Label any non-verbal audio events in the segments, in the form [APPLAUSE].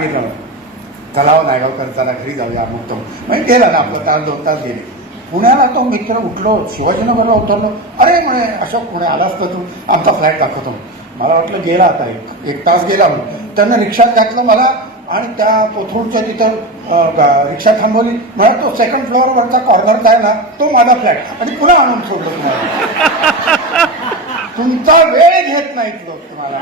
सांगितलं तलाव नायगावकरचा घरी जाऊया मुक्तम म्हणजे गेला ना आपलं तास दोन तास गेले. पुण्याला तो मित्र उठलो शिवाजीनगरला उतरलो. अरे म्हणे अशोक पुणे आलास तर तू? आमचा फ्लॅट दाखवतो. मला वाटलं गेला आता एक एक तास गेला म्हणून. त्यांना रिक्षात घातलं मला आणि त्या कोथरूडच्या तिथं रिक्षा थांबवली. म्हणा तो सेकंड फ्लोअरवरचा कॉर्नर आहे ना तो माझा फ्लॅट आणि पुन्हा आणून सोडलो तुम्हाला. तुमचा वेळ घेत नाहीत लोक तुम्हाला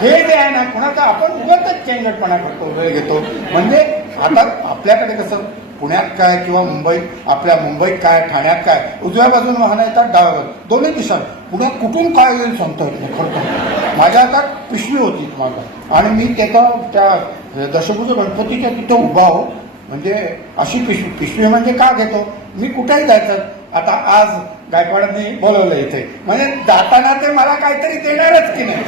हे जे आहे ना कुणाचा आपण उगतच चेंगटपणा करतो वेळ घेतो. म्हणजे आता आपल्याकडे कसं पुण्यात काय किंवा मुंबईत आपल्या मुंबईत काय ठाण्यात काय उजव्या बाजून वाहन येतात डाव्या बाजून दोन्ही दिशात. पुण्यात कुठून काय येईल सांगता येत नाही खरं तर. माझ्या हातात पिशवी होती तुम्हाला आणि मी त्याचा त्या दशभुज गणपतीच्या तिथं उभा हो म्हणजे अशी पिशवी पिशवी म्हणजे का घेतो? मी कुठेही जायचं आता आज गायकवाडांनी बोलवलं इथे. म्हणजे जाताना ते मला काहीतरी देणारच की नाही?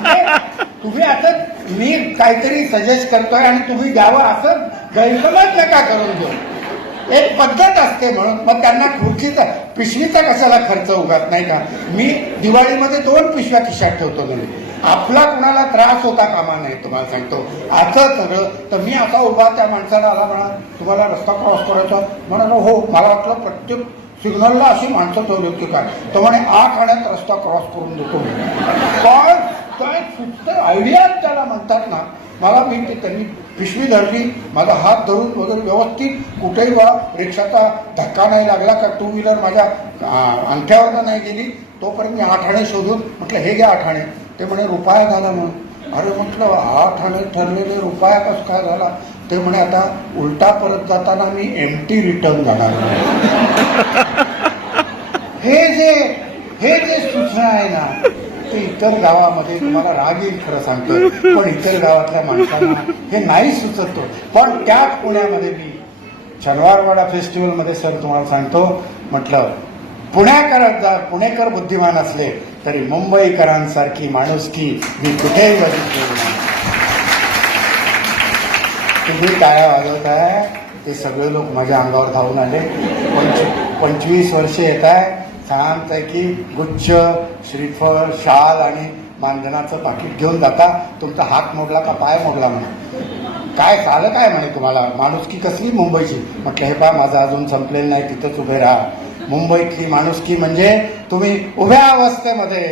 म्हणजे तुम्ही आता मी काहीतरी सजेस्ट करतोय आणि तुम्ही द्यावं असं गैरसमज नका करून घेऊ. एक पद्धत असते म्हणून. मग त्यांना खुर्चीचा पिशवीचा कशाला खर्च उगात नाही का? मी दिवाळीमध्ये दोन पिशव्या खिशात ठेवतो म्हणजे आपला कुणाला त्रास होता कामा नाही तुम्हाला सांगतो. असं सगळं तर मी असा उभा त्या माणसाला आला म्हणा तुम्हाला रस्ता क्रॉस करायचा? म्हणालो हो, हो मला वाटलं प्रत्येक सिग्नलला अशी माणसं ठेवली होती काय? तर म्हणे आठ आण्यात रस्ता क्रॉस करून देतो म्हणे. काय काय आयडिया त्याला म्हणतात ना मला मी ते त्यांनी पिशवी धरली माझा हात धरून वगैरे व्यवस्थित कुठेही बा रिक्षाचा धक्का नाही लागला का टू व्हीलर माझ्या अंगठ्यावर नाही गेली तोपर्यंत मी आठाणे शोधून म्हटलं हे घ्या आठाणे ते म्हणे रुपया झाला म्हणून. अरे म्हटलं आठाणे ठरलेले रुपया कसं काय झाला? ते म्हणे आता उलटा परत जाताना मी एमटी रिटर्न जाणार [LAUGHS] हे जे हे जे सूचना आहे ना ते इतर गावामध्ये तुम्हाला राग येईल खरं सांगतो पण इतर गावातल्या माणसांना हे नाही सुचतो पण त्याच पुण्यामध्ये मी शनिवारवाडा फेस्टिवलमध्ये सर तुम्हाला सांगतो म्हटलं पुण्याकर पुणेकर बुद्धिमान असले तरी मुंबईकरांसारखी माणुसकी मी कुठेही बघितलेली नाही. तुम्ही टाळ्या वाजवताय ते सगळे लोक माझ्या अंगावर धावून आले. पंच पंचवीस वर्षे येत आहे. छानपैकी गुच्छ श्रीफळ शाल आणि मानधनाचं पाकिट घेऊन जाता. तुमचा हात मोडला का पाय मोडला म्हणे. काय झालं काय म्हणे तुम्हाला? माणुसकी कसली मुंबईची? म्हटलं हे पा माझं अजून संपलेलं नाही. तिथंच उभे राहा. मुंबईतली माणुसकी म्हणजे तुम्ही उभ्या अवस्थेमध्ये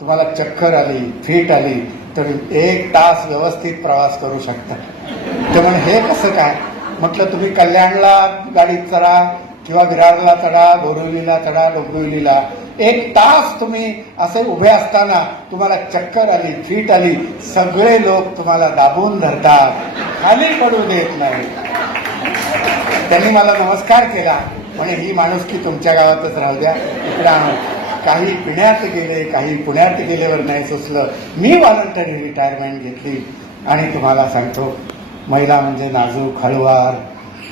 तुम्हाला चक्कर आली फीट आली तर एक तास व्यवस्थित प्रवास करू शकता. तर हे कसं काय? म्हटलं तुम्ही कल्याणला गाडीत चढा किंवा विरारला चढा बोरिवलीला चढा डोंबिवलीला. एक तास तुम्ही असे उभे असताना तुम्हाला चक्कर आली फीट आली सगळे लोक तुम्हाला दाबून धरतात. खाली पडू देत नाही त्यांनी मला नमस्कार केला. म्हणे ही माणुसकी तुमच्या गावातच राहू द्या इकडे काही पिण्यात गेले काही पुण्यात गेल्यावर नाही सुचलं. मी व्हॉलंटरी रिटायरमेंट घेतली आणि तुम्हाला सांगतो महिला म्हणजे नाजूक हळुवार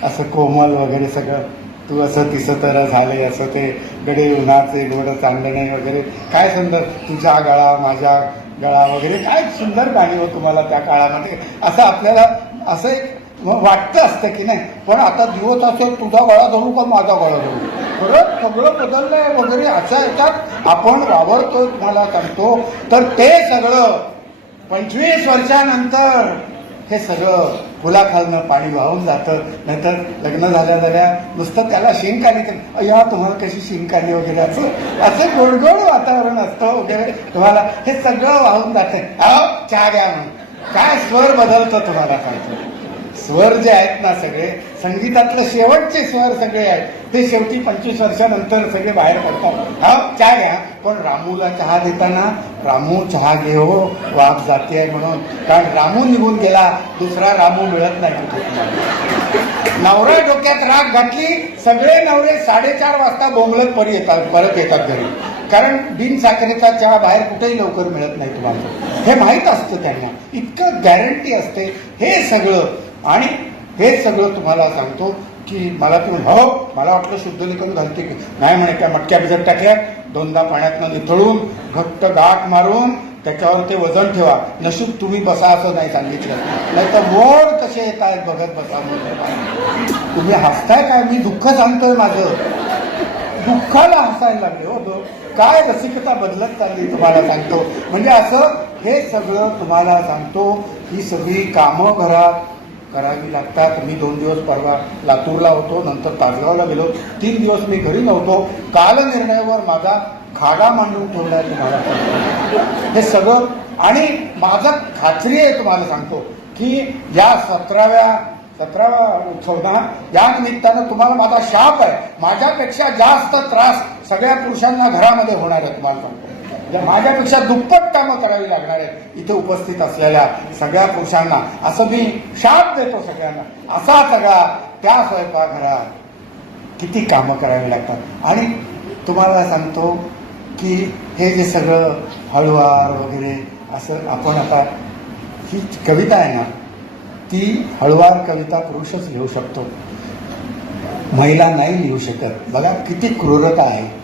असं कोमल वगैरे सगळं. तू असं तिसं तर झाले असं ते गडे उन्हाचे गोडं चांगलं नाही वगैरे. काय सुंदर तुझा गळा माझ्या गळा वगैरे. काय सुंदर गाणी हो तुम्हाला त्या काळामध्ये. असं आपल्याला असं एक मग वाटतं असतं की नाही पण आता दिवस असेल तुझा गळा धरू का माझा गळा धरू? खरंच सगळं बदललंय वगैरे अशा याच्यात आपण वावरतो तुम्हाला सांगतो. तर ते सगळं पंचवीस वर्षानंतर हे सगळं फुलाखालनं पाणी वाहून जातं. नाहीतर लग्न झाल्या झाल्या नुसतं त्याला शिंक आली तर अय्या तुम्हाला कशी शिंक आली वगैरे असं असं गोडगोड वातावरण असतं वगैरे. तुम्हाला हे सगळं वाहून जातं. अहो चहा घ्या म्हणून. काय स्वर बदलतं तुम्हाला सांगतो. स्वर जे आहेत ना सगळे संगीतातले शेवटचे स्वर सगळे आहेत ते शेवटी पंचवीस वर्षानंतर सगळे बाहेर पडतात. हा चहा घ्या. पण रामूला चहा देताना रामू चहा घे हो जाते जाती आहे म्हणून. कारण रामू निघून गेला दुसरा रामू मिळत नाही कुठे. नवरा डोक्यात राग घातली सगळे नवरे साडेचार वाजता बोंबलत परी येतात परत येतात घरी. कारण बिनसाखरेचा चहा बाहेर कुठेही लवकर मिळत नाही तुम्हाला. हे माहीत असतं त्यांना. इतकं गॅरंटी असते. हे सगळं आणि हे सगळं तुम्हाला सांगतो की मला तुम्ही हो मला वाटलं शुद्धलेखन घालते. की नाही म्हणे त्या मटक्या भिजत टाकल्या. दोनदा पाण्यातनं निथळून घट्ट गाठ मारून त्याच्यावर ते वजन ठेवा. नशीब तुम्ही बसा असं नाही सांगितलं. नाही तर मोर कसे येत आहेत बघत बसा तुम्ही हसताय काय? मी दुःख सांगतोय माझं. दुःखाला हसायला लागले हो तो काय रसिकता बदलत चालली तुम्हाला सांगतो. म्हणजे असं हे सगळं तुम्हाला सांगतो. ही सगळी कामं घरात करावी लागतात. मी दोन दिवस परवा लातूरला होतो नंतर तासगावला गेलो. तीन दिवस मी घरी नव्हतो. काल निर्णयावर माझा खाडा मांडून ठेवला आहे तुम्हाला. हे सगळं आणि माझा खात्री आहे तुम्हाला सांगतो की या सतराव्या सतराव्या उत्सव ना या निमित्तानं तुम्हाला माझा शाप आहे. माझ्यापेक्षा जास्त त्रास सगळ्या पुरुषांना घरामध्ये होणार आहे तुम्हाला सांगतो. या माझ्यापेक्षा दुप्पट कामं करावी लागणार आहेत इथे उपस्थित असलेल्या सगळ्या पुरुषांना असं मी शाप देतो सगळ्यांना. असा सगळा त्या स्वयंपाकघरात किती कामं करावी लागतात. आणि तुम्हाला सांगतो की हे जे सगळं हळुवार वगैरे असं आपण आता ही कविता आहे ना ती हळुवार कविता पुरुषच लिहू शकतो. महिला नाही लिहू शकत. बघा किती क्रूरता आहे.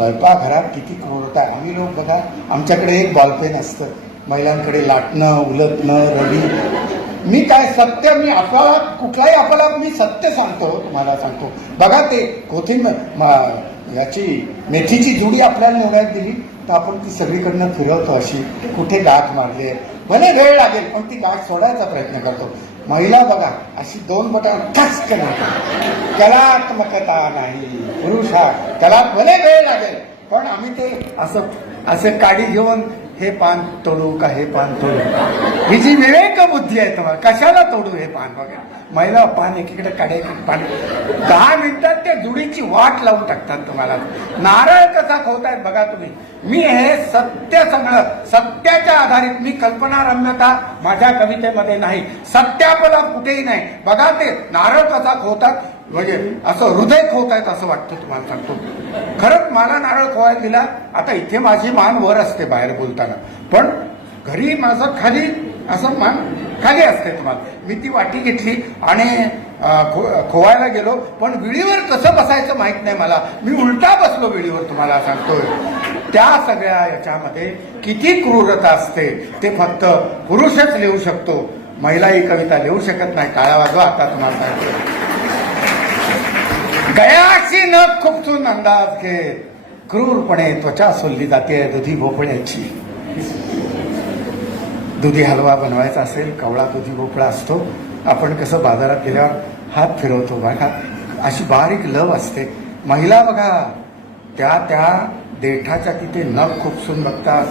स्वयंपाकघरात किती क्रूरता आहे. आम्ही लोक बघा आमच्याकडे एक बॉलपेन असतं. महिलांकडे लाटणं उलटणं रडी. मी काय सत्य मी आपल्याला कुठलाही आपल्याला मी सत्य सांगतो तुम्हाला सांगतो. बघा ते कोथिंबीर याची मेथीची जुडी आपल्याला निवडायला दिली तर आपण ती सगळीकडनं फिरवतो अशी. कुठे गाठ मारली आहे. भले वेळ लागेल पण ती गाठ सोडायचा प्रयत्न करतो. महिला बघा अशी दोन बटन ठस करणार. कलात्मकता नाही पुरुष हा. त्याला भले वेळ लागेल पण आम्ही ते असं असं काडी घेऊन हे पान तोडू का हे पान तोडू? ही जी विवेक बुद्धी आहे तुम्हाला कशाला तोडू हे पान बघा. महिला पान एकीकडे काढे पान. दहा मिनिटात त्या जुडीची वाट लावून टाकतात तुम्हाला. नारळ कसा आहे बघा तुम्ही. मी हे सत्य सगळं सत्याच्या आधारित मी कल्पनारम्यता माझ्या कवितेमध्ये नाही. सत्यापला कुठेही नाही. बघा ते नारळ कसा खोतात म्हणजे असं हृदय खोत आहेत असं वाटतं तुम्हाला सांगतो. खरंच मला नारळ खोवायला दिला. आता इथे माझी मान वर असते बाहेर बोलताना. पण घरी माझं खाली असं मान खाली असते तुम्हाला. मी ती वाटी घेतली आणि खो खोवायला गेलो. पण विळीवर कसं बसायचं माहीत नाही मला. मी उलटा बसलो विळीवर तुम्हाला सांगतोय. त्या सगळ्या याच्यामध्ये किती क्रूरता असते. ते फक्त पुरुषच लिहू शकतो. महिला ही कविता लिहू शकत नाही. काळा वाजवा आता तुम्हाला सांगतो गयाची न खुपसून अंदाज घेत क्रूरपणे त्वचा सोलली जाते दुधी भोपळ्याची. दुधी हलवा बनवायचा असेल कवळा दुधी भोपळा असतो आपण कसं बाजारात गेल्यावर हात फिरवतो बघा. अशी बारीक लव असते. महिला बघा त्या त्या देठाच्या तिथे नख खुपसून बघतात.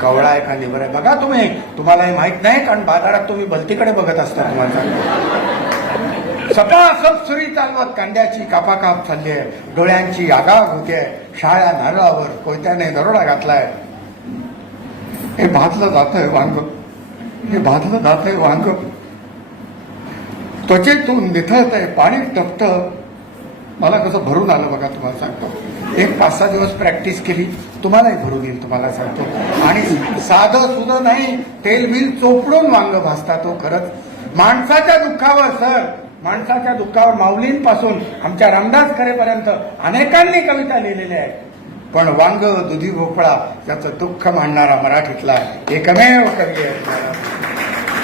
कवळा आहे का निबर आहे. बघा तुम्ही तुम्हाला हे माहीत नाही कारण बाजारात तुम्ही भलतीकडे बघत असता तुम्हाला. सपासप सुरी चालवत कांद्याची कापाकाप चालली आहे डोळ्यांची आगाग होते. शाळा नारळावर कोयत्याने दरोडा घातलाय. हे भाजलं जातंय वांग. हे भाजलं जातंय वांग. त्वचेतून निथळत आहे पाणी टपत मला कसं भरून आलं बघा तुम्हाला सांगतो. एक पाच सहा दिवस प्रॅक्टिस केली. तुम्हालाही भरून येईल तुम्हाला सांगतो. आणि साधं सुद्धा नाही तेल बिल चोपडून वांग भासता तो खरंच. माणसाच्या दुःखावर सर. माणसाच्या दुःखावर माऊलींपासून आमच्या रामदास खरेपर्यंत अनेकांनी कविता लिहिलेल्या आहेत. पण वांग दुधी भोपळा त्याचं दुःख मांडणारा मराठीतला एकमेव कवी आहे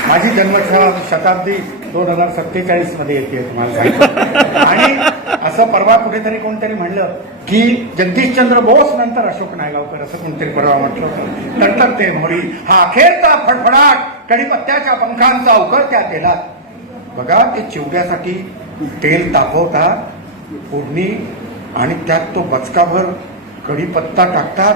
माझी जन्मशाळा शताब्दी दोन हजार सत्तेचाळीसमध्ये येते तुम्हाला आणि असं परवा कुठेतरी कोणतरी म्हणलं की जगदीशचंद्र बोस नंतर अशोक नायगावकर असं कोणतरी परवा म्हटलं नंतर ते मोरी हा अखेरचा फडफडाट कडीपत्त्याच्या पंखांचा अवकर त्या तेलात बघा ते चिवड्यासाठी तेल तापवतात फोडणी आणि त्यात तो बचकाभर कढीपत्ता टाकतात.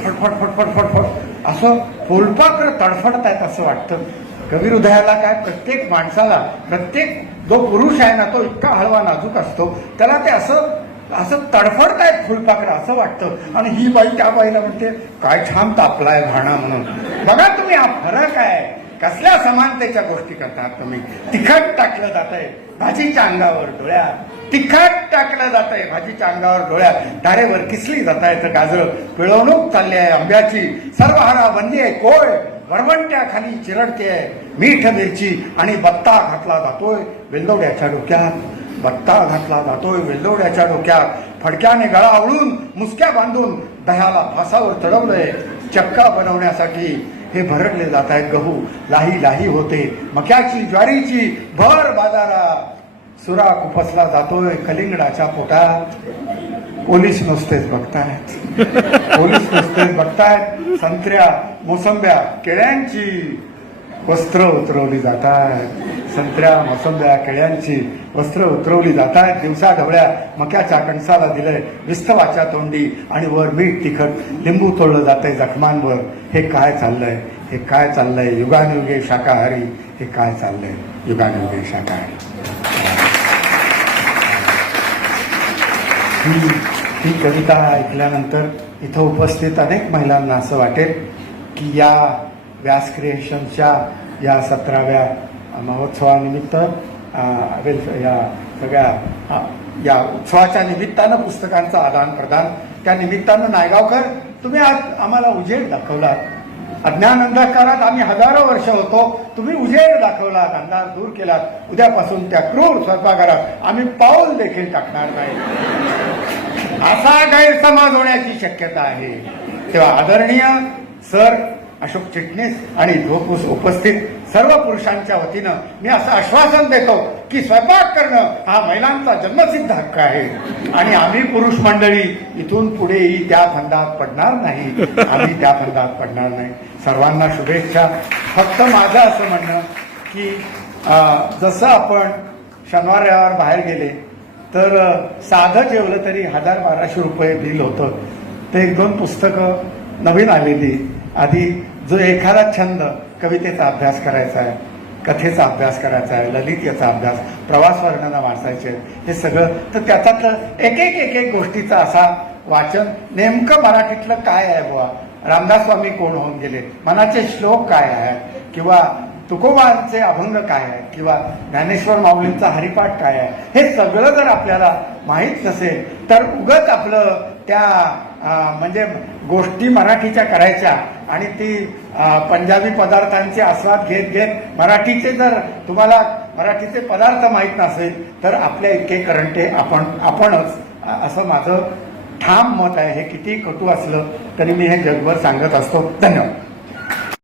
फटफट फटफट फटफट. असं फुलपाखरं तडफडत आहेत असं वाटतं. कवी हृदयाला काय प्रत्येक माणसाला प्रत्येक जो पुरुष आहे ना तो इतका हळवा नाजूक असतो. त्याला ते असं असं तडफडत आहेत फुलपाखरं असं वाटतं. आणि ही बाई त्या बाईला म्हणते काय छान तापलाय भाणा म्हणून. बघा तुम्ही हा फरक आहे. कसल्या समानतेच्या गोष्टी करतात तुम्ही? तिखट टाकलं जात आहे भाजीच्या अंगावर डोळ्यात. तिखट टाकलं जात आहे भाजीच्या अंगावर डोळ्यात. धारेवर किसली जात आहे गाजर. पिळवणूक चालली आहे आंब्याची. सर्वहारा बनली आहे. कोळ वरवंट्याखाली चिरडते आहे. मीठ मिरची आणि बत्ता घातला जातोय वेलदोड्याच्या डोक्यात. बत्ता घातला जातोय वेल्लोड्याच्या डोक्यात. फडक्याने गळा आवळून मुसक्या बांधून दह्याला फासावर चढवलंय चक्का बनवण्यासाठी हे भरडले जात आहेत गहू. लाही लाही होते. मक्याची ज्वारीची भर बाजारात. सुरा खुपसला जातोय कलिंगडाच्या पोटात. पोलीस नुसतेच बघतायत. [LAUGHS] पोलीस नुसतेच बघतायत. संत्र्या मोसंब्या केळ्यांची. वस्त्र उतरवली जात आहेत संत्र्या मोसंब्या केळ्यांची वस्त्र उतरवली जात आहेत दिवसा ढवळ्या मक्याच्या कणसाला दिलंय. विस्तवाच्या तोंडी आणि वर मीठ तिखट लिंबू तोडलं जातंय जखमांवर. हे काय चाललंय? हे काय चाललंय? युगानयुगे शाकाहारी हे काय चाललंय? युगानयुगे शाकाहारी ही ही कविता ऐकल्यानंतर इथं उपस्थित अनेक महिलांना असं वाटेल की या व्यास क्रिएशनच्या या सतराव्या महोत्सवानिमित्त अं, या सगळ्या या उत्सवाच्या निमित्तानं पुस्तकांचं आदान प्रदान. त्या निमित्तानं नायगावकर तुम्ही आज आम्हाला उजेड दाखवलात. अज्ञान अंधकारात आम्ही हजारो वर्ष होतो तुम्ही उजेड दाखवलात अंधार दूर केलात. उद्यापासून त्या क्रूर स्वयंपाकघरात आम्ही पाऊल देखील टाकणार नाही. असा गैरसमाज होण्याची शक्यता आहे. तेव्हा आदरणीय सर अशोक चिटणीस आणि झोपूस उपस्थित सर्व पुरुषांच्या वतीनं मी असं आश्वासन देतो की स्वयंपाक करणं हा महिलांचा जन्मसिद्ध हक्क आहे. आणि आम्ही पुरुष मंडळी इथून पुढेही त्या फंदात पडणार नाही. आम्ही त्या फंदात पडणार नाही. सर्वांना शुभेच्छा. फक्त माझं असं म्हणणं की जसं आपण शनिवार रविवार बाहेर गेले तर साधं जेवलं तरी हजार बाराशे रुपये बिल होतं. ते एक दोन पुस्तकं नवीन आलेली. आधी जो एखादा छंद कवितेचा अभ्यास करायचा आहे कथेचा अभ्यास करायचा आहे ललितेचा अभ्यास प्रवास वर्णनं वाचायचे हे सगळं तर त्याच्यातलं एक एक एक एक गोष्टीचा असा वाचन नेमकं मराठीतलं काय आहे बुवा? रामदास स्वामी कोण होऊन गेले? मनाचे श्लोक काय आहेत? किंवा तुकोबांचे अभंग काय आहे? किंवा ज्ञानेश्वर माऊलींचा हरिपाठ काय आहे? हे सगळं जर आपल्याला माहीत नसेल तर उगत आपलं त्या म्हणजे गोष्टी मराठीच्या करायच्या आणि ती पंजाबी पदार्थांचे आस्वाद घेत घेत मराठीचे जर तुम्हाला मराठीचे पदार्थ माहीत नसेल तर आपल्या इतके करंटे आपण आपणच असं माझं ठाम मत आहे. हे किती कटू असलं तरी मी हे जगभर सांगत असतो. धन्यवाद.